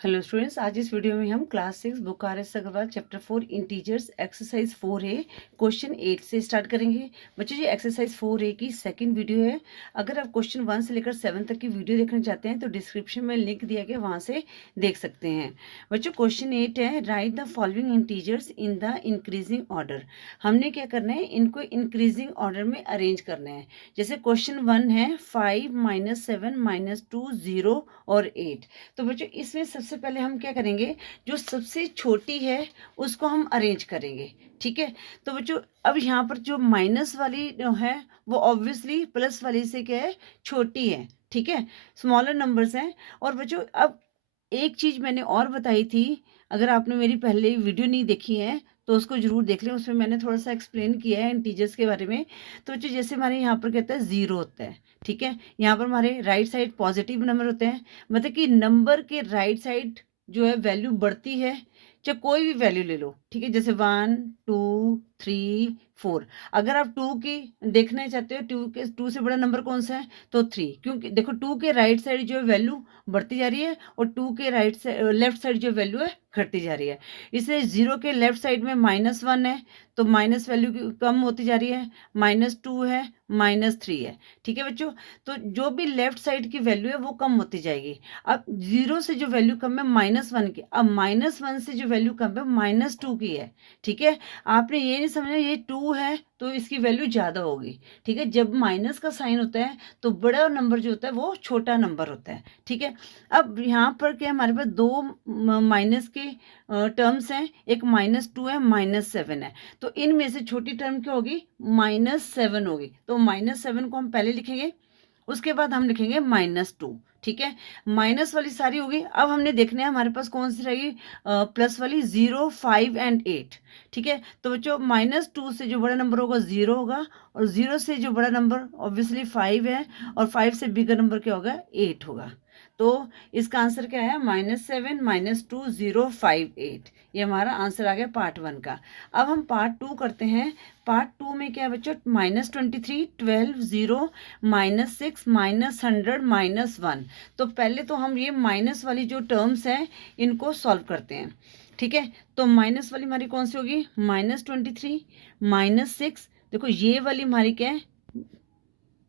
Hello students, आज इस video में हम class 6 book R S Agarwal chapter 4 integers exercise 4A question 8 से स्टार्ट करेंगे। बच्चों, ये एक्सरसाइज 4A की सेकंड वीडियो है। अगर आप क्वेश्चन 1 से लेकर 7 तक की वीडियो देखना चाहते हैं तो डिस्क्रिप्शन में लिंक दिया गया, वहाँ से देख सकते हैं। बच्चों, क्वेश्चन 8 है, right the following integers in the increasing order. हमने क्या करना है, इनको इंक्रीजिंग ऑर्डर में अरेंज करना है। जैसे क्वेश्चन 1 है 5 -7 -2 0 और 8। तो बच्चों, इसमें सबसे पहले हम क्या करेंगे, जो सबसे छोटी है उसको हम अरेंज करेंगे। ठीक है। तो बच्चों, अब यहाँ पर जो माइनस वाली जो है वो ऑब्वियसली प्लस वाली से क्या है, छोटी है। ठीक है, स्मॉलर नंबर्स हैं। और बच्चों, अब एक चीज मैंने और बताई थी, अगर आपने मेरी पहले वीडियो नहीं देखी है तो उसको जरूर देख लें। उसमें मैंने थोड़ा सा एक्सप्लेन किया है इंटीजर्स के बारे में। तो बच्चों, जैसे हमारे यहाँ पर कहता है जीरो होता है। ठीक है, यहाँ पर हमारे राइट साइड पॉजिटिव नंबर होते हैं, मतलब कि नंबर के राइट साइड जो है वैल्यू बढ़ती है, चाहे कोई भी वैल्यू ले लो। ठीक है, जैसे 1 2 3 4। अगर आप 2 की देखना चाहते हो, 2 से बड़ा नंबर कौन सा है, तो 3, क्योंकि देखो 2 के राइट साइड जो है वैल्यू बढ़ती जा रही है और 2 के राइट साइड लेफ्ट साइड जो वैल्यू है घटती जा रही है। इसलिए 0 के लेफ्ट साइड में -1 है तो माइनस वैल्यू कम होती जा रही है, -2 है, -3 है। ठीक है बच्चों, तो जो भी लेफ्ट साइड की वैल्यू है वो कम होती जाएगी। अब 0 से जो वैल्यू कम है -1 की, अब -1 से जो वैल्यू कम है -2 की है। ठीक है, आपने ये नहीं समझना ये 2 है तो इसकी वैल्यू ज़्यादा होगी। ठीक है, जब माइनस का साइन होता है तो बड़ा नंबर जो होता है वो छोटा नंबर होता है। ठीक है, अब यहाँ पर क्या हमारे पास दो माइनस के टर्म्स हैं, एक -2 है, -7 है। तो इनमें से छोटी टर्म क्या होगी, -7 होगी। तो -7 को हम पहले लिखेंगे, उसके बाद हम लिखेंगे -2। ठीक है, माइनस वाली सारी होगी। अब हमने देखना है हमारे पास कौन सी रहेगी, प्लस वाली, 0 5 एंड 8। ठीक है, तो बच्चों -2 से जो बड़ा नंबर होगा 0 होगा, और 0 से जो बड़ा नंबर ऑब्वियसली 5 है, और 5 से बिगर नंबर क्या होगा, 8 होगा। तो इसका आंसर क्या है, -7 -2 0 5 8। ये हमारा आंसर आ गया पार्ट 1 का। अब हम पार्ट 2 करते हैं। पार्ट 2 में क्या है बच्चों, -23 12 0 -6 -100 -1। तो पहले तो हम ये माइनस वाली जो टर्म्स हैं इनको सॉल्व करते हैं। ठीक है, तो माइनस वाली हमारी कौन सी होगी, -23 -6। देखो ये वाली हमारी क्या है,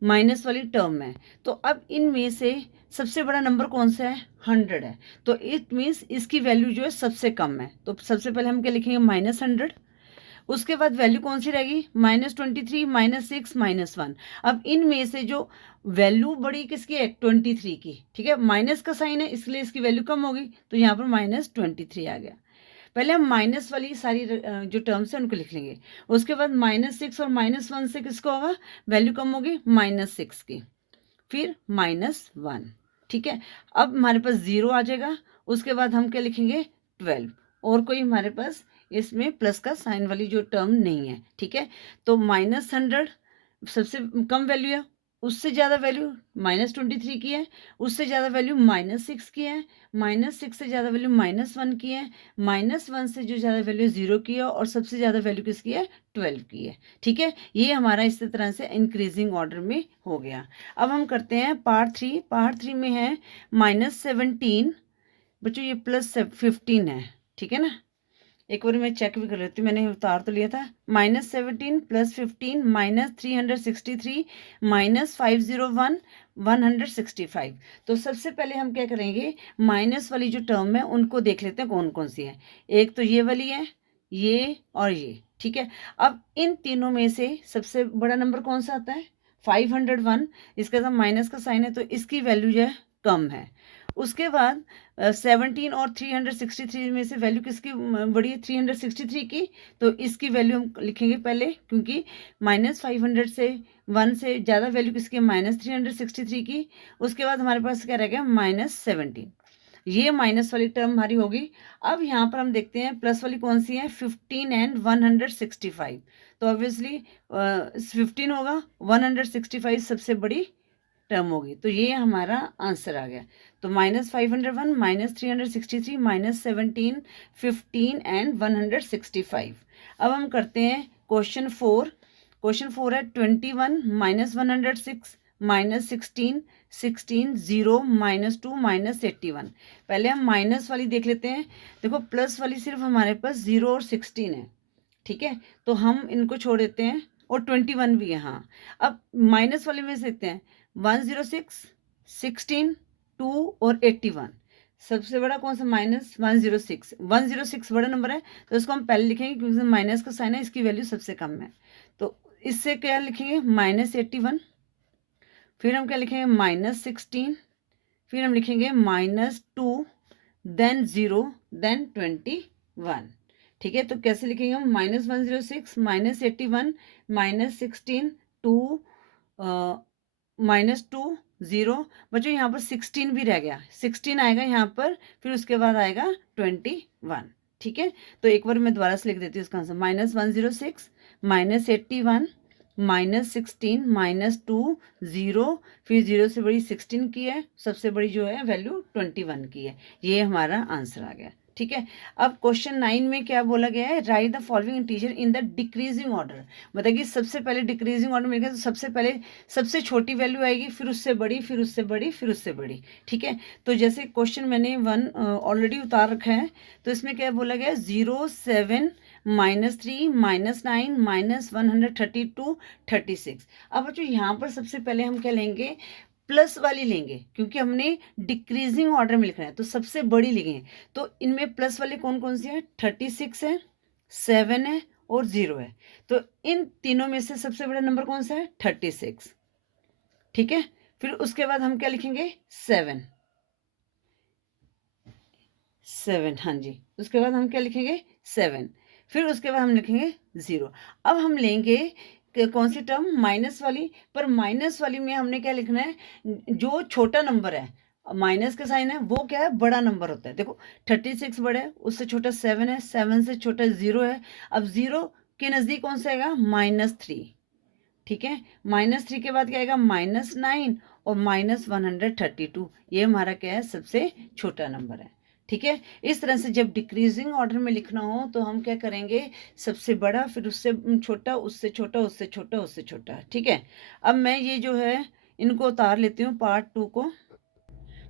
माइनस वाली टर्म है। तो अब इनमें से सबसे बड़ा नंबर कौन सा है, 100 है। तो इट मीन्स इसकी वैल्यू जो है सबसे कम है। तो सबसे पहले हम क्या लिखेंगे, -100। उसके बाद वैल्यू कौन सी रहेगी, -23 -6 -1। अब इनमें से जो वैल्यू बड़ी किसकी है, 23 की। ठीक है, माइनस का साइन है इसलिए इसकी वैल्यू कम होगी, तो यहाँ पर -23 आ गया। पहले हम माइनस वाली सारी जो टर्म्स है उनको लिख लेंगे। उसके बाद -6 और -1 से किसको होगा, वैल्यू कम होगी, -6 की, फिर -1। ठीक है, अब हमारे पास 0 आ जाएगा। उसके बाद हम क्या लिखेंगे, 12। और कोई हमारे पास इसमें प्लस का साइन वाली जो टर्म नहीं है। ठीक है, तो -100 सबसे कम वैल्यू है, उससे ज़्यादा वैल्यू -23 की है, उससे ज़्यादा वैल्यू -6 की है, -6 से ज़्यादा वैल्यू -1 की है, -1 से जो ज़्यादा वैल्यू 0 की है, और सबसे ज़्यादा वैल्यू किसकी है, 12 की है। ठीक है, ये हमारा इस तरह से इंक्रीजिंग ऑर्डर में हो गया। अब हम करते हैं पार्ट 3। पार्ट 3 में है -17। बच्चों ये +15 है। ठीक है ना, एक बार मैं चेक भी कर लेती हूँ, मैंने उतार तो लिया था। -17 +15 -363 -501 165। तो सबसे पहले हम क्या करेंगे, माइनस वाली जो टर्म है उनको देख लेते हैं कौन कौन सी है। एक तो ये वाली है, ये और ये। ठीक है, अब इन तीनों में से सबसे बड़ा नंबर कौन सा आता है, 501। इसके साथ माइनस का साइन है तो इसकी वैल्यू जो है कम है। उसके बाद 17 और 363 में से वैल्यू किसकी बड़ी है, 363 की। तो इसकी वैल्यू हम लिखेंगे पहले, क्योंकि -500 से 1 से ज़्यादा वैल्यू किसकी है, -363 की। उसके बाद हमारे पास क्या रह गया, -17। ये माइनस वाली टर्म हमारी होगी। अब यहाँ पर हम देखते हैं प्लस वाली कौन सी है, 15 एंड 165। तो ऑब्वियसली 15 होगा, 165 सबसे बड़ी टर्म होगी। तो ये हमारा आंसर आ गया। तो -501 -363 -17 15 एंड 165। अब हम करते हैं क्वेश्चन 4। क्वेश्चन 4 है 21 -106 -16 16, 0, -2, -81। पहले हम माइनस वाली देख लेते हैं। देखो प्लस वाली सिर्फ हमारे पास 0 और 16 है, ठीक है, तो हम इनको छोड़ देते हैं, और 21 भी है। हाँ, अब माइनस वाले में से देखते हैं 106, 16, 2 और 81। सबसे बड़ा कौन सा? माइनस 106। 106 बड़ा नंबर है, तो इसको हम पहले लिखेंगे क्योंकि माइनस का साइन है, इसकी वैल्यू सबसे कम है। तो इससे क्या लिखेंगे? -81। फिर हम क्या लिखेंगे? -16। फिर हम लिखेंगे -2, देन 0, देन 21। ठीक है, तो कैसे लिखेंगे हम? -106, -81, -16, 2, -2, 0। बच्चों यहाँ पर 16 भी रह गया, 16 आएगा यहाँ पर, फिर उसके बाद आएगा 21। ठीक है, तो एक बार मैं दोबारा से लिख देती हूँ इसका आंसर। -106, -81, -16, -2, 0, फिर 0 से बड़ी 16 की है, सबसे बड़ी जो है वैल्यू 21 की है। ये हमारा आंसर आ गया। ठीक है, अब क्वेश्चन 9 में क्या बोला गया है? Right the following integer in the decreasing order. बताइए सबसे पहले डिक्रीजिंग ऑर्डर में, तो सबसे पहले सबसे छोटी वैल्यू आएगी, फिर उससे बड़ी, फिर उससे बड़ी, फिर उससे बड़ी। ठीक है, तो जैसे क्वेश्चन मैंने 1 ऑलरेडी उतार रखा है, तो इसमें क्या बोला गया? 0, 7, -3, -9, -132, 36। अब बच्चों यहाँ पर सबसे पहले हम क्या लेंगे? प्लस वाली लेंगे, क्योंकि हमने डिक्रीजिंग ऑर्डर में लिखना है, तो सबसे बड़ी लिखेंगे। तो इनमें प्लस वाली कौन कौन सी है? 36 है, 7 है और 0 है। तो इन तीनों में से सबसे बड़ा नंबर कौन सा है? 36। ठीक है, फिर उसके बाद हम क्या लिखेंगे? 7। हाँ जी, उसके बाद हम क्या लिखेंगे? 7। फिर उसके बाद हम लिखेंगे 0। अब हम लेंगे कौन सी टर्म? माइनस वाली। पर माइनस वाली में हमने क्या लिखना है? जो छोटा नंबर है, माइनस का साइन है, वो क्या है? बड़ा नंबर होता है। देखो 36 बड़ा है, उससे छोटा 7 है, 7 से छोटा 0 है। अब 0 के नज़दीक कौन सा आएगा? -3। ठीक है, -3 के बाद क्या आएगा? -9 और -132। ये हमारा क्या है? सबसे छोटा नंबर है। ठीक है, इस तरह से जब डिक्रीजिंग ऑर्डर में लिखना हो तो हम क्या करेंगे? सबसे बड़ा, फिर उससे छोटा, उससे छोटा, उससे छोटा, उससे छोटा। ठीक है, अब मैं ये जो है इनको उतार लेती हूँ पार्ट 2 को।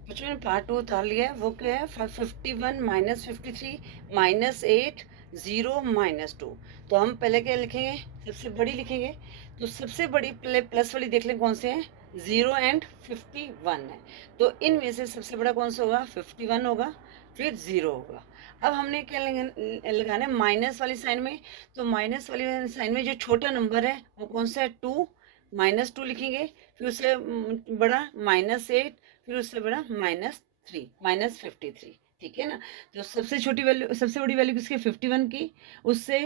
बच्चों मैंने पार्ट 2 उतार लिया है। वो क्या है? 51, -53, -8, 0, -2। तो हम पहले क्या लिखेंगे? सबसे बड़ी लिखेंगे। तो सबसे बड़ी पहले प्लस वाली देख लें कौन से हैं? 0 एंड 51 है। तो इनमें से सबसे बड़ा कौन सा होगा? 51 होगा, फिर 0 होगा। अब हमने क्या लगाना है? माइनस वाली साइन में। तो माइनस वाली साइन में जो छोटा नंबर है वो कौन सा है? 2, -2 लिखेंगे। फिर उससे बड़ा -8, फिर उससे बड़ा -3, -53। ठीक है ना, तो सबसे छोटी वैल्यू, सबसे बड़ी वैल्यू किसकी? 51 की, उससे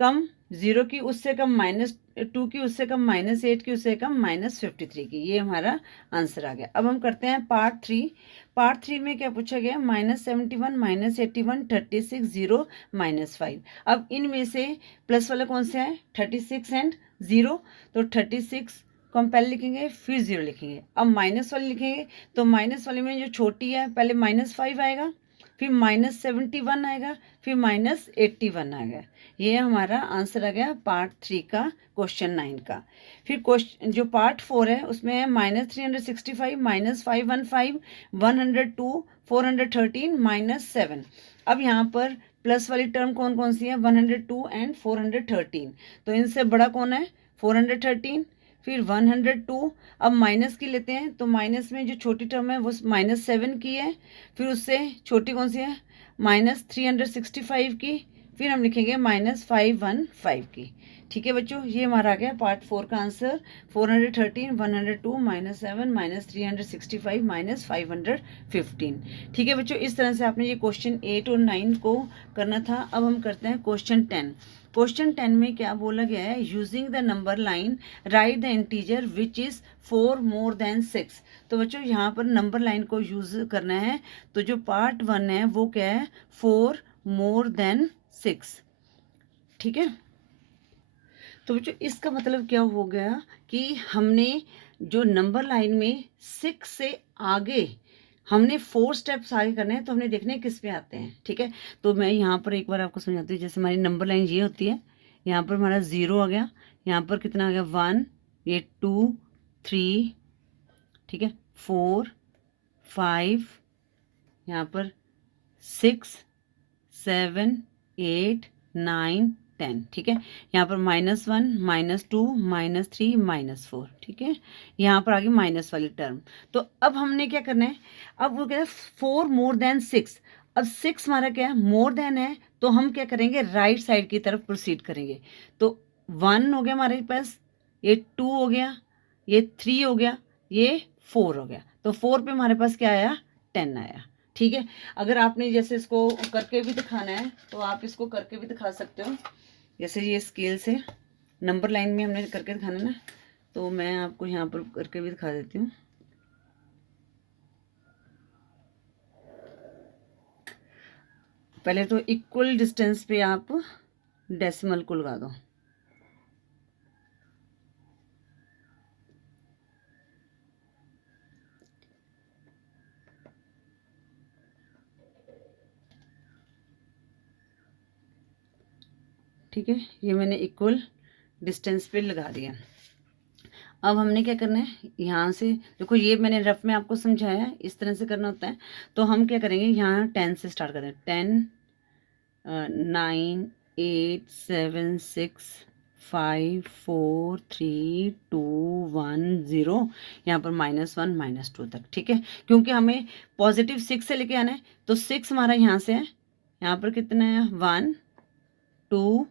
कम 0 की, उससे कम -2 की, उससे कम -8 की, उससे कम -53 की। ये हमारा आंसर आ गया। अब हम करते हैं पार्ट 3। पार्ट 3 में क्या पूछा गया? -71, -81, 36, 0, -5। अब इनमें से प्लस वाला कौन सा है? 36 एंड 0। तो 36 को हम पहले लिखेंगे, फिर 0 लिखेंगे। अब माइनस वाली लिखेंगे, तो माइनस वाली में जो छोटी है, पहले -5 आएगा, फिर -71 आएगा, फिर -81 आएगा। ये हमारा आंसर आ गया पार्ट 3 का, क्वेश्चन 9 का। फिर क्वेश्चन जो पार्ट 4 है उसमें है -365, -515, 102, 413, -7। अब यहाँ पर प्लस वाली टर्म कौन कौन सी है? 102 एंड 413। तो इनसे बड़ा कौन है? 413, फिर 102। अब माइनस की लेते हैं, तो माइनस में जो छोटी टर्म है वो -7 की है, फिर उससे छोटी कौन सी है? -365 की, फिर हम लिखेंगे -515 की। ठीक है बच्चों, ये हमारा आ गया पार्ट 4 का आंसर। 413, 102, -7, -365, -515। ठीक है बच्चों, इस तरह से आपने ये क्वेश्चन 8 और 9 को करना था। अब हम करते हैं क्वेश्चन 10। क्वेश्चन 10 में क्या बोला गया है? Using the number line right the integer which is 4 more than 6। तो बच्चों यहाँ पर नंबर लाइन को यूज करना है। तो जो पार्ट 1 है वो क्या है? 4 मोर देन 6। ठीक है, तो बच्चों इसका मतलब क्या हो गया कि हमने जो नंबर लाइन में 6 से आगे हमने 4 स्टेप्स आगे करने हैं, तो हमने देखने किस पे आते हैं। ठीक है, तो मैं यहाँ पर एक बार आपको समझाती हूँ। जैसे हमारी नंबर लाइन ये होती है, यहाँ पर हमारा 0 आ गया, यहाँ पर कितना आ गया? 1, ये 2, 3, ठीक है, 4 5, यहाँ पर 6 7 8 9 10, ठीक है। यहाँ पर -1 -2 -3 -4, ठीक है। यहाँ पर आगे माइनस वाली टर्म। तो अब हमने क्या करना है, अब वो कहते हैं 4 मोर देन 6। अब 6 हमारा क्या है, मोर देन है, तो हम क्या करेंगे, राइट साइड की तरफ प्रोसीड करेंगे। तो 1 हो गया हमारे पास, ये 2 हो गया, ये 3 हो गया, ये 4 हो गया। तो 4 पे हमारे पास क्या आया, 10 आया, ठीक है। अगर आपने जैसे इसको करके भी दिखाना है तो आप इसको करके भी दिखा सकते हो। जैसे ये स्केल से नंबर लाइन में हमने करके दिखाना ना, तो मैं आपको यहाँ पर करके भी दिखा देती हूँ। पहले तो इक्वल डिस्टेंस पे आप डेसिमल को लगा दो। ठीक है, ये मैंने इक्वल डिस्टेंस पे लगा दिया। अब हमने क्या करना है, यहाँ से देखो, ये मैंने रफ में आपको समझाया है, इस तरह से करना होता है। तो हम क्या करेंगे, यहाँ 10 से स्टार्ट करें। 10 9 8 7 6 5 4 3 2 1 0, यहाँ पर -1 -2 तक, ठीक है। क्योंकि हमें पॉजिटिव 6 से लेके आना है, तो 6 हमारा यहाँ से है, यहाँ पर कितना है, 1 2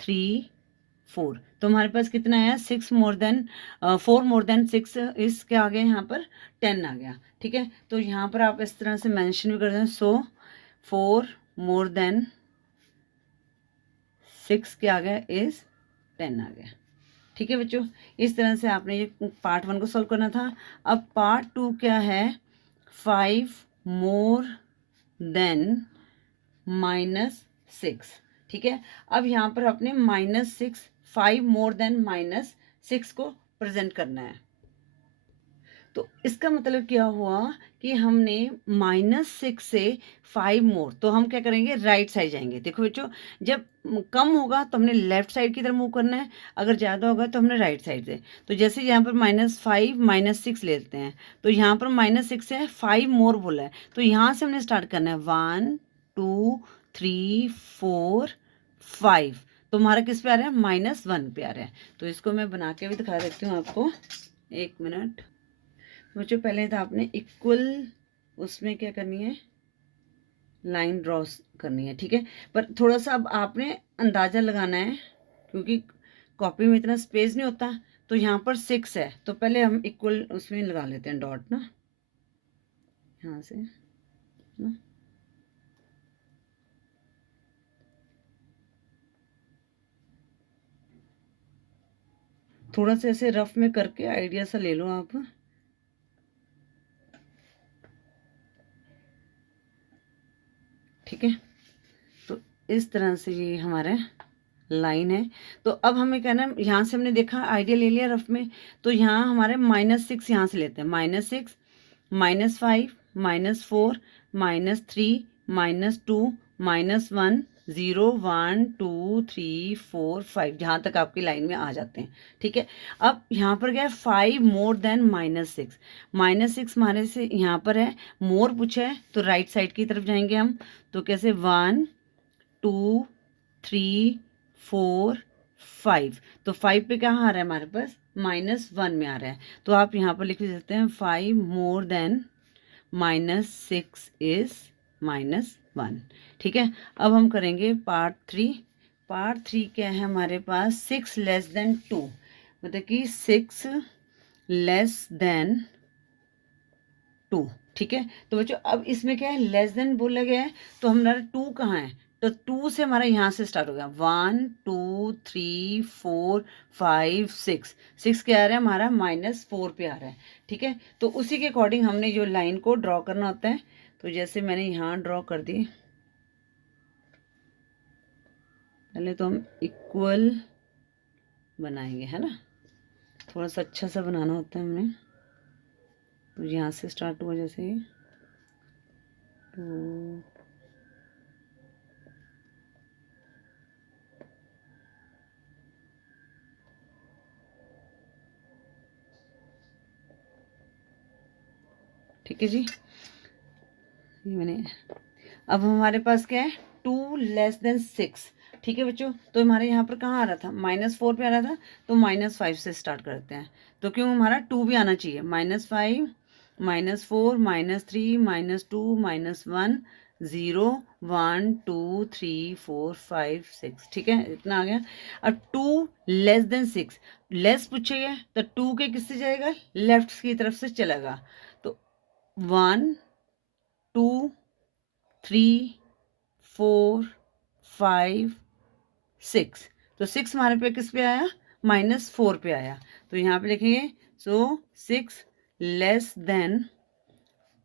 3 4। तो हमारे पास कितना है, 6 मोर देन 4 मोर देन 6, इसके आगे यहाँ पर 10 आ गया, ठीक है। तो यहाँ पर आप इस तरह से मेंशन भी कर दें, सो 4 मोर देन 6 के आ गया इज 10 आ गया, ठीक है बच्चों। इस तरह से आपने ये पार्ट 1 को सॉल्व करना था। अब पार्ट 2 क्या है, 5 मोर देन -6, ठीक है। अब यहाँ पर आपने -6 5 मोर देन -6 को प्रेजेंट करना है। तो इसका मतलब क्या हुआ कि हमने -6 से 5 मोर, तो हम क्या करेंगे, राइट साइड जाएंगे। देखो बच्चों, जब कम होगा तो हमने लेफ्ट साइड की तरफ मूव करना है, अगर ज़्यादा होगा तो हमने राइट साइड से। तो जैसे यहाँ पर -5 -6 लेते हैं, तो यहाँ पर -6 है, 5 मोर बोला है, तो यहाँ से हमने स्टार्ट करना है, 1 2 3 4 5। तो हमारा किस पे आ रहा है, -1 पे आ रहा है। तो इसको मैं बना के भी दिखा देती हूँ आपको, 1 मिनट। बच्चों पहले तो आपने इक्वल उसमें क्या करनी है, लाइन ड्रॉ करनी है, ठीक है। पर थोड़ा सा अब आपने अंदाज़ा लगाना है, क्योंकि कॉपी में इतना स्पेस नहीं होता। तो यहाँ पर 6 है, तो पहले हम इक्वल उसमें लगा लेते हैं डॉट ना, यहाँ से ना। थोड़ा सा ऐसे रफ में करके आइडिया सा ले लो आप। ठीक है, तो इस तरह से ये हमारा लाइन है। तो अब हमें कहना है, यहाँ से हमने देखा, आइडिया ले लिया रफ में, तो यहाँ हमारे -6 यहाँ से लेते हैं, -6 -5 -4 -3 -2 -1 0 1 2 3 4 5, जहाँ तक आपकी लाइन में आ जाते हैं, ठीक है। अब यहाँ पर क्या है, 5 मोर देन -6, -6 हमारे से यहाँ पर है, मोर पूछा है, तो राइट साइड की तरफ जाएंगे हम। तो कैसे, 1 2 3 4 5, तो 5 पे कहाँ आ रहा है हमारे पास, -1 में आ रहा है। तो आप यहाँ पर लिख देते हैं, 5 मोर देन -6 इज -1, ठीक है। अब हम करेंगे पार्ट 3। पार्ट 3 क्या है हमारे पास, 6 लेस देन 2, मतलब कि 6 लेस देन 2, ठीक है। तो बच्चों अब इसमें क्या है, लेस देन बोला गया है, तो हमारा 2 कहाँ है, तो 2 से हमारा यहाँ से स्टार्ट हो गया, 1 2 3 4 5 6, 6 क्या आ रहा है हमारा, -4 पे आ रहा है, ठीक है। तो उसी के अकॉर्डिंग हमने जो लाइन को ड्रॉ करना होता है, तो जैसे मैंने यहाँ ड्रॉ कर दी, पहले तो हम इक्वल बनाएंगे, है ना, थोड़ा सा अच्छा सा बनाना होता है हमें। तो यहाँ से स्टार्ट हुआ, जैसे 2 ठीक है जी, ये मैंने, अब हमारे पास क्या है, 2 < 6। ठीक है बच्चों, तो हमारे यहाँ पर कहाँ आ रहा था, -4 पे आ रहा था, तो -5 से स्टार्ट करते हैं। तो क्यों, हमारा 2 भी आना चाहिए, -5 -4 -3 -2 -1 0 1 2 3 4 5 6, ठीक है, इतना आ गया। अब 2 < 6, लेस पूछेगा तो 2 के किससे जाएगा, लेफ्ट की तरफ से चलेगा। तो 1 2 3 4 5 6, तो 6 हमारे पे किस पे आया, -4 पे आया। तो यहाँ पे लिखेंगे, सो 6 <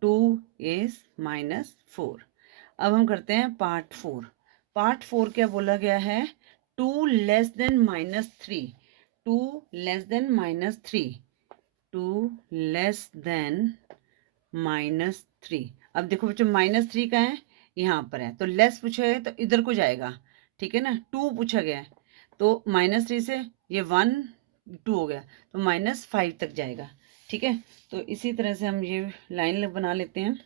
2 इज -4। अब हम करते हैं पार्ट 4। पार्ट 4 क्या बोला गया है, 2 < -3, 2 < -3, 2 < -3। अब देखो बच्चों, -3 का है, यहाँ पर है, तो लेस पूछा है तो इधर को जाएगा, ठीक है ना। 2 पूछा गया है, तो -3 से ये 1 2 हो गया, तो -5 तक जाएगा, ठीक है। तो इसी तरह से हम ये लाइन बना लेते हैं।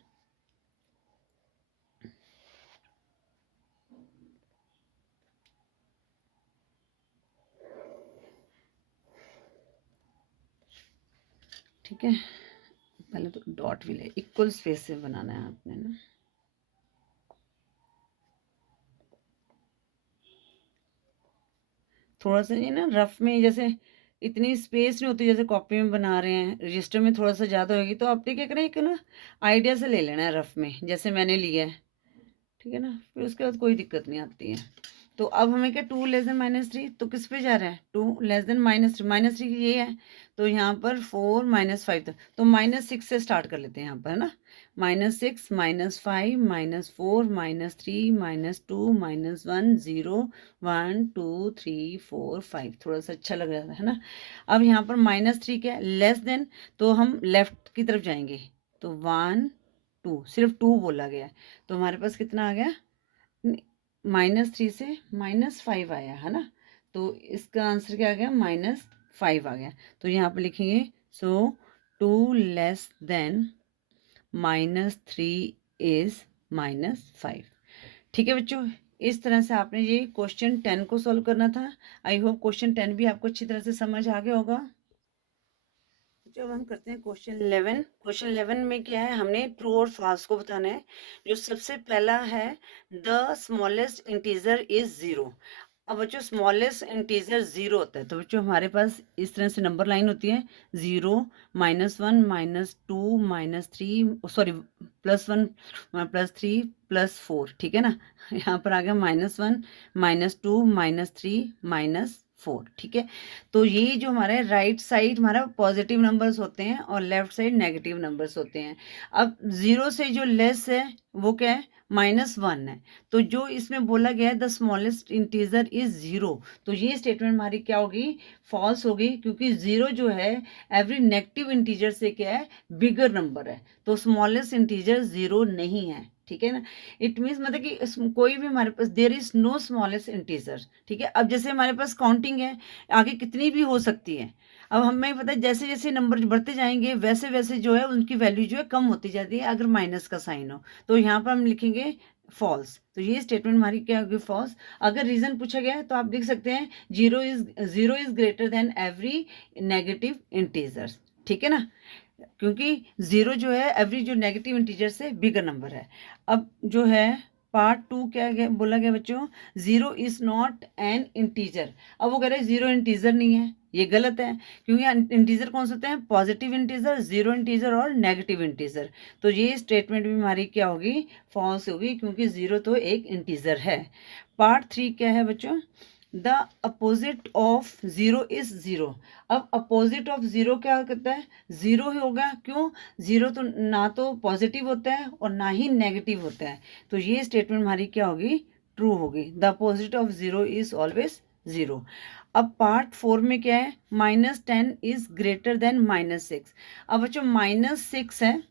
ठीक है, पहले तो डॉट भी ले, इक्वल स्पेस से बनाना है आपने ना। थोड़ा सा ये ना रफ में, जैसे इतनी स्पेस नहीं होती, जैसे कॉपी में बना रहे हैं, रजिस्टर में थोड़ा सा ज़्यादा होगी, तो आपने क्या करना है, एक ना आइडिया से ले लेना है रफ में, जैसे मैंने लिया है, ठीक है ना, फिर उसके बाद कोई दिक्कत नहीं आती है। तो अब हमें क्या, 2 < -3, तो किस पे जा रहा है, 2 < -3 ये है, तो यहाँ पर 4 -5 तक, तो -6 से स्टार्ट कर लेते हैं यहाँ पर, है ना। -6 -5 -4 -3 -2 -1 0 1 2 3 4 5, थोड़ा सा अच्छा लग रहा है ना। अब यहाँ पर -3 क्या है, लेस देन, तो हम लेफ्ट की तरफ जाएंगे, तो 1 2, सिर्फ 2 बोला गया है, तो हमारे पास कितना आ गया, -3 से -5 आया, है ना। तो इसका आंसर क्या आ गया, -5 आ गया। तो यहाँ पे लिखेंगे, सो 2 < -3 इज -5। ठीक है बच्चों, इस तरह से आपने ये क्वेश्चन 10 को सॉल्व करना था। आई होप क्वेश्चन 10 भी आपको अच्छी तरह से समझ आ गया होगा। जब हम करते हैं क्वेश्चन 11, क्वेश्चन 11 में क्या है, हमने ट्रू और फॉल्स को बताना है। जो सबसे पहला है, द स्मॉलेस्ट इंटीजर इज 0। अब बच्चों स्मॉलेस्ट इंटीजर 0 होता है, तो बच्चों हमारे पास इस तरह से नंबर लाइन होती है, 0 -1 -2 -3, सॉरी +1 +3 +4, ठीक है ना। यहाँ पर आ गया -1 -2 -3 -4, ठीक है। तो ये जो हमारे राइट साइड हमारा पॉजिटिव नंबर्स होते हैं और लेफ्ट साइड नेगेटिव नंबर्स होते हैं। अब 0 से जो लेस है वो क्या है, -1 है। तो जो इसमें बोला गया है, द स्मॉलेस्ट इंटीजर इज 0, तो ये स्टेटमेंट हमारी क्या होगी, फॉल्स होगी, क्योंकि 0 जो है एवरी नेगेटिव इंटीजर से क्या है, बिगर नंबर है, तो स्मॉलेस्ट इंटीजर 0 नहीं है, ठीक है ना। इट मीन्स मतलब कि कोई भी हमारे पास, there is no smallest integer, ठीक है। अब जैसे हमारे पास काउंटिंग है, आगे कितनी भी हो सकती है। अब हमें पता है, जैसे जैसे नंबर बढ़ते जाएंगे वैसे वैसे जो है उनकी वैल्यू जो है कम होती जाती है, अगर माइनस का साइन हो। तो यहाँ पर हम लिखेंगे फॉल्स, तो ये स्टेटमेंट हमारी क्या होगी, फॉल्स। अगर रीजन पूछा गया है तो आप लिख सकते हैं, 0 is greater than every negative integer, ठीक है ना, क्योंकि 0 जो है एवरी जो नेगेटिव इंटीजर से बिगर नंबर है। अब जो है पार्ट 2 क्या बोला गया बच्चों, 0 इज नॉट एन इंटीजर। अब वो कह रहे हैं 0 इंटीजर नहीं है, ये गलत है, क्योंकि इंटीजर कौन से होते हैं, पॉजिटिव इंटीजर, 0 इंटीजर और नेगेटिव इंटीजर। तो ये स्टेटमेंट भी हमारी क्या होगी, फॉल्स होगी, क्योंकि 0 तो एक इंटीजर है। पार्ट 3 क्या है बच्चों, द अपोजिट ऑफ 0 इज 0। अब अपोजिट ऑफ 0 क्या कहता है, 0 ही होगा, क्यों, 0 तो ना तो पॉजिटिव होता है और ना ही नेगेटिव होता है, तो ये स्टेटमेंट हमारी क्या होगी, ट्रू होगी। The opposite of 0 is always 0। अब पार्ट 4 में क्या है, -10 इज ग्रेटर देन -6। अब बच्चों -6 है,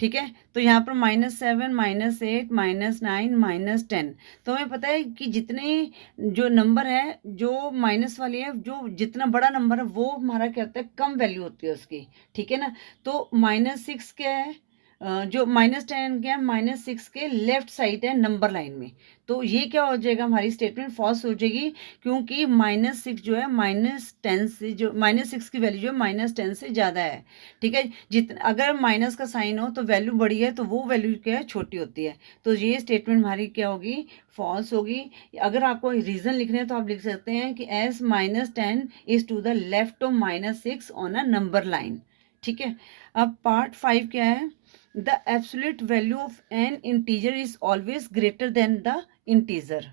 ठीक है, तो यहाँ पर -7 -8 -9 -10, तो हमें पता है कि जितने जो नंबर है, जो माइनस वाली है, जो जितना बड़ा नंबर है वो हमारा क्या होता है, कम वैल्यू होती है उसकी, ठीक है ना। तो -6 क्या है, जो -10 क्या है, -6 के लेफ्ट साइड है नंबर लाइन में, तो ये क्या हो जाएगा, हमारी स्टेटमेंट फॉल्स हो जाएगी, क्योंकि -6 जो है -10 से, जो -6 की वैल्यू जो है -10 से ज़्यादा है। ठीक है, जितना अगर माइनस का साइन हो तो वैल्यू बड़ी है, तो वो वैल्यू क्या है, छोटी होती है। तो ये स्टेटमेंट हमारी क्या होगी, फॉल्स होगी। अगर आपको रीज़न लिखने हैं तो आप लिख सकते हैं कि S -10 is to the left of -6 on a number line. ठीक है, अब पार्ट 5 क्या है, the absolute value of an integer is always greater than the integer.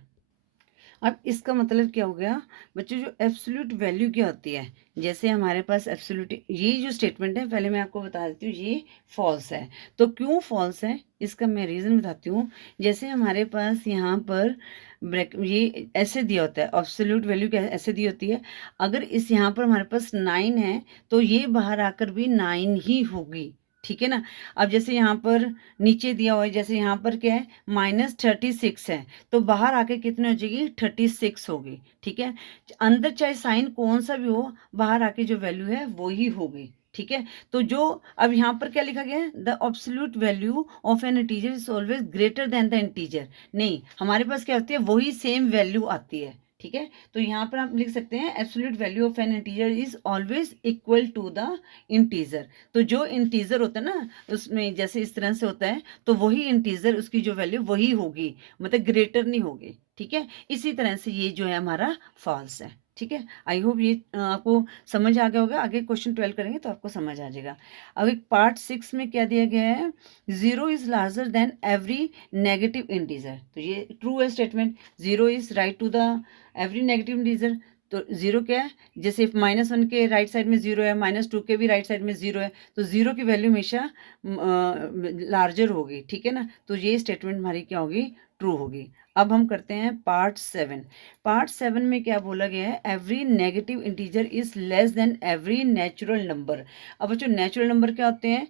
अब इसका मतलब क्या हो गया बच्चों, जो एब्सोल्यूट वैल्यू क्या होती है, जैसे हमारे पास एब्सोल्यूट, ये जो स्टेटमेंट है पहले मैं आपको बता देती हूँ, ये फॉल्स है। तो क्यों फॉल्स है इसका मैं रीज़न बताती हूँ। जैसे हमारे पास यहाँ पर ब्रैक ये ऐसे दिया होता है, एब्सोल्यूट वैल्यू क्या ऐसे दी होती है, अगर इस यहाँ पर हमारे पास 9 है तो ये बाहर आकर भी 9 ही होगी। ठीक है ना। अब जैसे यहाँ पर नीचे दिया हुआ है, जैसे यहाँ पर क्या है, -36 है, तो बाहर आके कितनी हो जाएगी, 36 होगी। ठीक है, अंदर चाहे साइन कौन सा भी हो, बाहर आके जो वैल्यू है वो ही होगी। ठीक है, तो जो अब यहाँ पर क्या लिखा गया है, the absolute value of an integer is always greater than the integer. नहीं, हमारे पास क्या होती है, वही सेम वैल्यू आती है। ठीक है, तो यहाँ पर आप लिख सकते हैं absolute value of an integer is always equal to the integer. तो जो इंटीजर होता है ना, उसमें जैसे इस तरह से होता है, तो वही इंटीजर उसकी जो वैल्यू वही होगी, मतलब ग्रेटर नहीं होगी। ठीक है, इसी तरह से ये जो है हमारा फॉल्स है। ठीक है, आई होप ये आपको समझ आ गया होगा। आगे क्वेश्चन 12 करेंगे तो आपको समझ आ जाएगा। अब एक पार्ट 6 में क्या दिया गया है, 0 is larger than every negative integer. तो ये ट्रू है statement, 0 is right to the every negative integer. तो 0 क्या है, जैसे -1 के राइट साइड में 0 है, -2 के भी राइट साइड में 0 है, तो 0 की वैल्यू हमेशा लार्जर होगी। ठीक है ना, तो ये स्टेटमेंट हमारी क्या होगी, ट्रू होगी। अब हम करते हैं पार्ट 7। पार्ट 7 में क्या बोला गया है, every negative integer is less than every natural number. अब बच्चों नेचुरल नंबर क्या होते हैं,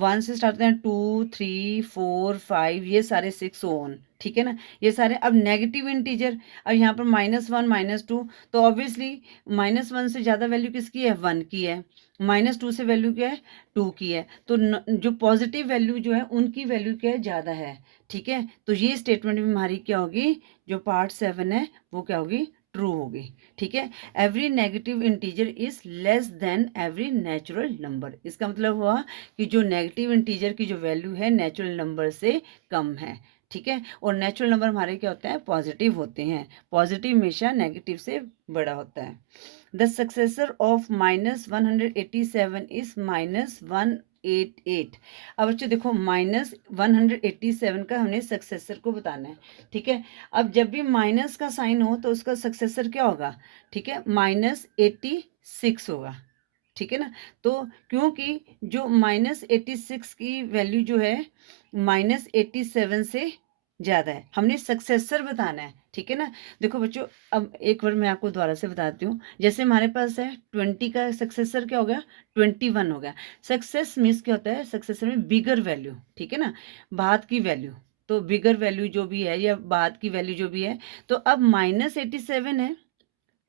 1 से स्टार्ट होते हैं, 2 3 4 5, ये सारे 6 ऑन। ठीक है ना, ये सारे। अब नेगेटिव इंटीजर, अब यहाँ पर -1 -2, तो ऑब्वियसली -1 से ज़्यादा वैल्यू किसकी है, 1 की है, -2 से वैल्यू क्या है, 2 की है, तो जो पॉजिटिव वैल्यू जो है उनकी वैल्यू क्या है, ज़्यादा है। ठीक है, तो ये स्टेटमेंट भी हमारी क्या होगी, जो पार्ट 7 है वो क्या होगी, ट्रू होगी। ठीक है, every negative integer is less than every natural number. इसका मतलब हुआ कि जो नेगेटिव इंटीजर की जो वैल्यू है नेचुरल नंबर से कम है। ठीक है, और नेचुरल नंबर हमारे क्या होते हैं, पॉजिटिव होते हैं। पॉजिटिव हमेशा नेगेटिव से बड़ा होता है। The successor of -187 is -188। अब बच्चों देखो, -187 का हमने सक्सेसर को बताना है। ठीक है, अब जब भी माइनस का साइन हो तो उसका सक्सेसर क्या होगा, ठीक है, -86 होगा। ठीक है ना, तो क्योंकि जो -86 की वैल्यू जो है -87 से ज़्यादा है, हमने सक्सेसर बताना है। ठीक है ना, देखो बच्चों, अब एक बार मैं आपको दोबारा से बताती हूँ। जैसे हमारे पास है 20 का सक्सेसर क्या हो गया, 21 हो गया। सक्सेस मीन्स क्या होता है, सक्सेसर में बिगर वैल्यू। ठीक है ना, बाद की वैल्यू, तो बिगर वैल्यू जो भी है या बाद की वैल्यू जो भी है, तो अब -87 है,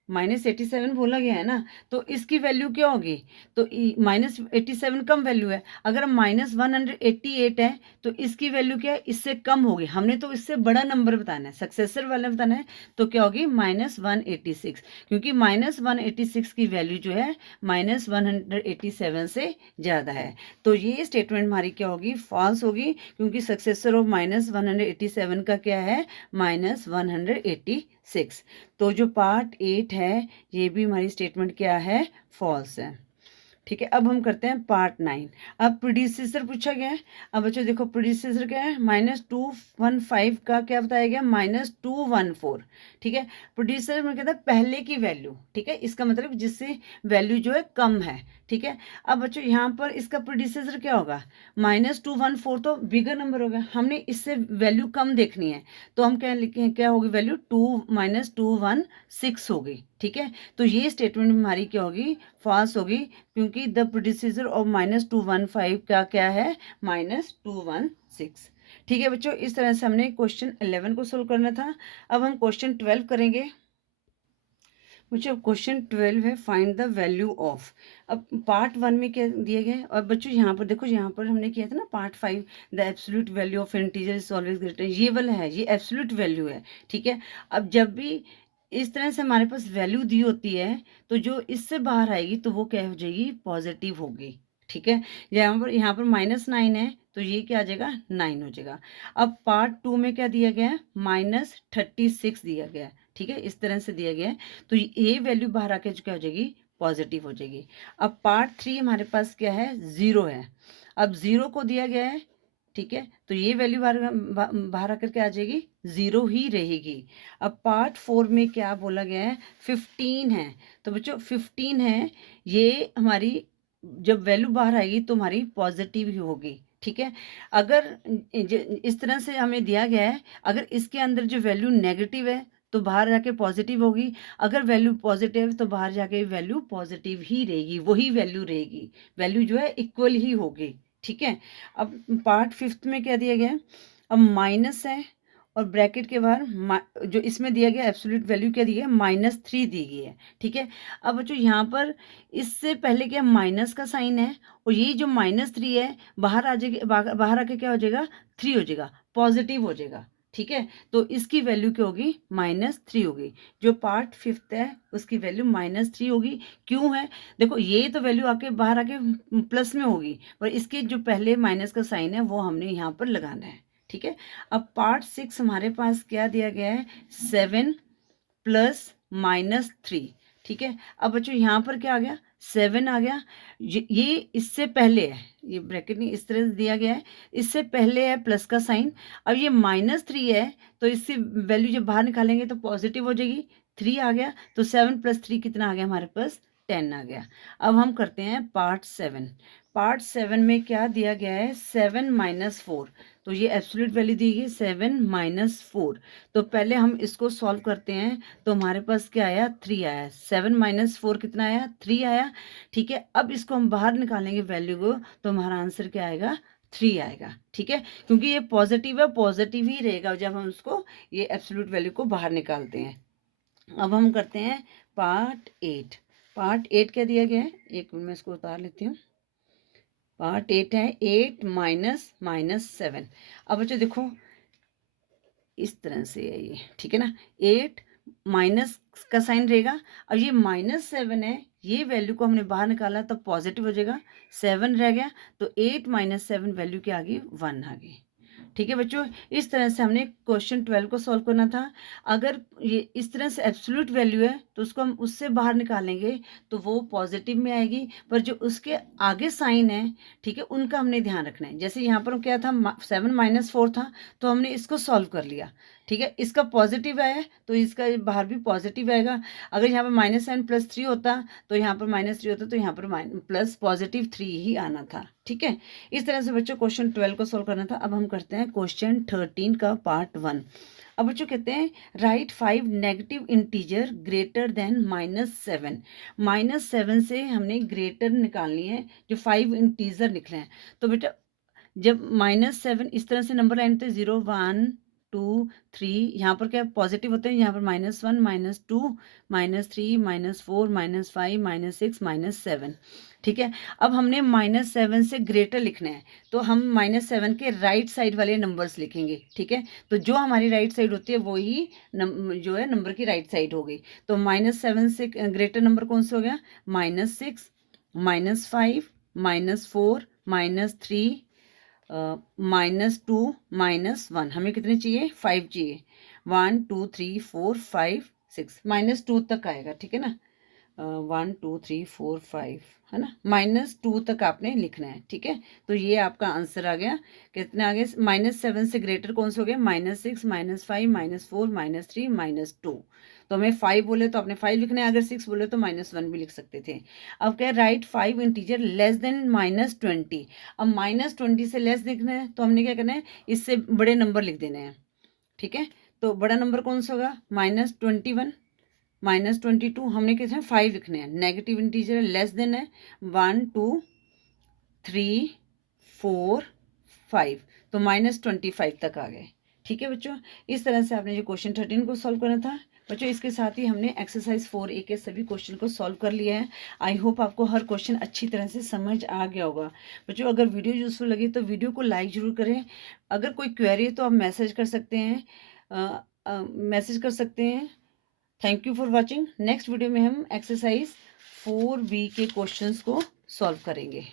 -87 बोला गया है ना, तो इसकी वैल्यू क्या होगी, तो -87 कम वैल्यू है। अगर -188 है तो इसकी वैल्यू क्या है, इससे कम होगी। हमने तो इससे बड़ा नंबर बताना है, सक्सेसर वाला बताना है, तो क्या होगी, -186, क्योंकि -186 की वैल्यू जो है -187 से ज़्यादा है। तो ये स्टेटमेंट हमारी क्या होगी, फॉल्स होगी, क्योंकि सक्सेसर ऑफ -187 का क्या है, -186। तो जो पार्ट 8 है ये भी हमारी स्टेटमेंट क्या है, फॉल्स है। ठीक है, अब हम करते हैं पार्ट 9। अब प्रीडिसेसर पूछा गया है। अब बच्चों देखो, प्रीडिसेसर क्या है, -215 का क्या बताया गया, -214। ठीक है, प्रीडिसेसर में कहता है पहले की वैल्यू। ठीक है, इसका मतलब जिससे वैल्यू जो है कम है। ठीक है, अब बच्चों यहाँ पर इसका प्रीडिसेसर क्या होगा, -214 तो बिगर नंबर हो गया, हमने इससे वैल्यू कम देखनी है, तो हम क्या लिखें, क्या होगी वैल्यू, 2-216 होगी। ठीक है, तो ये स्टेटमेंट हमारी क्या होगी, फॉल्स होगी, क्योंकि द प्रीडिसेसर ऑफ -215 का क्या है, -216। ठीक है बच्चों, इस तरह से हमने क्वेश्चन 11 को सोल्व करना था। अब हम क्वेश्चन 12 करेंगे। बच्चों क्वेश्चन 12 है, फाइंड द वैल्यू ऑफ। अब पार्ट 1 में क्या दिए गए, और बच्चों यहाँ पर देखो, यहाँ पर हमने किया था ना part 5, the absolute value of integer is always greater, ये वाला है, ये एब्सोल्यूट वैल्यू है। ठीक है, अब जब भी इस तरह से हमारे पास वैल्यू दी होती है, तो जो इससे बाहर आएगी तो वो क्या हो जाएगी, पॉजिटिव होगी। ठीक है, यहाँ पर -9 है, तो ये क्या आ जाएगा, 9 हो जाएगा। अब पार्ट 2 में क्या दिया गया है, -36 दिया गया है। ठीक है, इस तरह से दिया गया है, तो ये वैल्यू बाहर आके क्या हो जाएगी, पॉजिटिव हो जाएगी। अब पार्ट 3 हमारे पास क्या है, 0 है। अब 0 को दिया गया है, ठीक है, तो ये वैल्यू बाहर आकर के आ जाएगी, 0 ही रहेगी। अब पार्ट 4 में क्या बोला गया है, 15 है, तो बच्चों 15 है, ये हमारी जब वैल्यू बाहर आएगी तो हमारी पॉजिटिव ही होगी। ठीक है, अगर इस तरह से हमें दिया गया है, अगर इसके अंदर जो वैल्यू नेगेटिव है तो बाहर जाके पॉजिटिव होगी, अगर वैल्यू पॉजिटिव है तो बाहर जाके वैल्यू पॉजिटिव ही रहेगी, वही वैल्यू रहेगी, वैल्यू जो है इक्वल ही होगी। ठीक है, अब पार्ट 5 में क्या दिया गया है, अब माइनस है, और ब्रैकेट के बाहर जो इसमें दिया गया एब्सोल्यूट वैल्यू क्या दी है, -3 दी गई है। ठीक है, अब बच्चों यहाँ पर इससे पहले क्या माइनस का साइन है, और ये जो -3 है बाहर आ जाएगी, बाहर आके क्या हो जाएगा, 3 हो जाएगा, पॉजिटिव हो जाएगा। ठीक है, तो इसकी वैल्यू क्या होगी, -3 होगी। जो पार्ट 5 है उसकी वैल्यू -3 होगी। क्यों है, देखो ये तो वैल्यू आके बाहर आके प्लस में होगी, और इसके जो पहले माइनस का साइन है वो हमने यहाँ पर लगाना है। ठीक है, अब पार्ट 6 हमारे पास क्या दिया गया है, 7 + -3। ठीक है, अब बच्चों यहाँ पर क्या आ गया, 7 आ गया, ये इससे पहले है, ये ब्रैकेट नहीं इस तरह से दिया गया है, इससे पहले है प्लस का साइन। अब ये -3 है, तो इससे वैल्यू जब बाहर निकालेंगे तो पॉजिटिव हो जाएगी, 3 आ गया, तो 7 + 3 कितना आ गया हमारे पास, 10 आ गया। अब हम करते हैं पार्ट 7। पार्ट 7 में क्या दिया गया है, 7 - 4, तो ये एब्सोल्यूट वैल्यू दी गई 7 - 4। तो पहले हम इसको सॉल्व करते हैं, तो हमारे पास क्या आया, 3 आया, 7 - 4 कितना आया, 3 आया। ठीक है, अब इसको हम बाहर निकालेंगे वैल्यू को, तो हमारा आंसर क्या आएगा, 3 आएगा। ठीक है, क्योंकि ये पॉजिटिव है, पॉजिटिव ही रहेगा जब हम उसको ये एब्सोल्यूट वैल्यू को बाहर निकालते हैं। अब हम करते हैं पार्ट 8। पार्ट 8 क्या दिया गया है, एक मिनट में इसको उतार लेती हूँ। पार्ट 8 है 8 - -7। अब बच्चों देखो इस तरह से है ये, ठीक है ना, 8 माइनस का साइन रहेगा, अब ये -7 है, ये वैल्यू को हमने बाहर निकाला तो पॉजिटिव हो जाएगा, 7 रह गया, तो 8 - 7 वैल्यू क्या आ गई, 1 आ गई। ठीक है बच्चों, इस तरह से हमने क्वेश्चन 12 को सॉल्व करना था। अगर ये इस तरह से एब्सोल्यूट वैल्यू है तो उसको हम उससे बाहर निकालेंगे तो वो पॉजिटिव में आएगी, पर जो उसके आगे साइन है, ठीक है, उनका हमने ध्यान रखना है। जैसे यहाँ पर क्या था, 7 - 4 था, तो हमने इसको सॉल्व कर लिया। ठीक है, इसका पॉजिटिव आया तो इसका बाहर भी पॉजिटिव आएगा। अगर यहाँ पर -7 + 3 होता तो यहाँ पर -3 होता, तो यहाँ पर प्लस +3 ही आना था। ठीक है, इस तरह से बच्चों क्वेश्चन 12 को सॉल्व करना था। अब हम करते हैं क्वेश्चन 13 का पार्ट 1। अब बच्चों कहते हैं right 5 negative integer greater than -7। -7 से हमने ग्रेटर निकालनी है, जो 5 इंटीजर निकले हैं। तो बेटा जब -7 इस तरह से नंबर लाइन होते हैं, 0 1 2 3, यहाँ पर क्या पॉजिटिव होते हैं, यहाँ पर -1 -2 -3 -4 -5 -6 -7। ठीक है, अब हमने -7 से ग्रेटर लिखना है, तो हम -7 के राइट साइड वाले नंबर्स लिखेंगे। ठीक है, तो जो हमारी राइट साइड होती है वो ही जो है नंबर की राइट साइड हो गई। तो -7 से ग्रेटर नंबर कौन सा हो गया, -6 -5 -4 -3 -2 -1। हमें कितने चाहिए, 5 चाहिए, 1 2 3 4 5 6, -2 तक आएगा। ठीक है ना, 1 2 3 4 5 है ना, -2 तक आपने लिखना है। ठीक है, तो ये आपका आंसर आ गया। कितने आ गए, -7 से ग्रेटर कौन से हो गए, -6 -5 -4 -3 -2। तो हमें 5 बोले तो आपने 5 लिखना है, अगर 6 बोले तो -1 भी लिख सकते थे। अब क्या, राइट 5 इंटीजर लेस देन -20। अब -20 से लेस लिखना है तो हमने क्या करना है, इससे बड़े नंबर लिख देने हैं। ठीक है, तो बड़ा नंबर कौन सा होगा, -21 -22। हमने कैसे 5 लिखने हैं, नेगेटिव इंटीजर लेस देन है, 1 2 3 4 5, तो -25 तक आ गए। ठीक है बच्चों, इस तरह से आपने जो क्वेश्चन 13 को सॉल्व करना था बच्चों, इसके साथ ही हमने एक्सरसाइज 4A के सभी क्वेश्चन को सॉल्व कर लिया है। आई होप आपको हर क्वेश्चन अच्छी तरह से समझ आ गया होगा। बच्चों अगर वीडियो यूजफुल लगी तो वीडियो को लाइक जरूर करें। अगर कोई क्वेरी है तो आप मैसेज कर सकते हैं, thank you for watching. Next video में हम एक्सरसाइज 4B के क्वेश्चंस को सॉल्व करेंगे।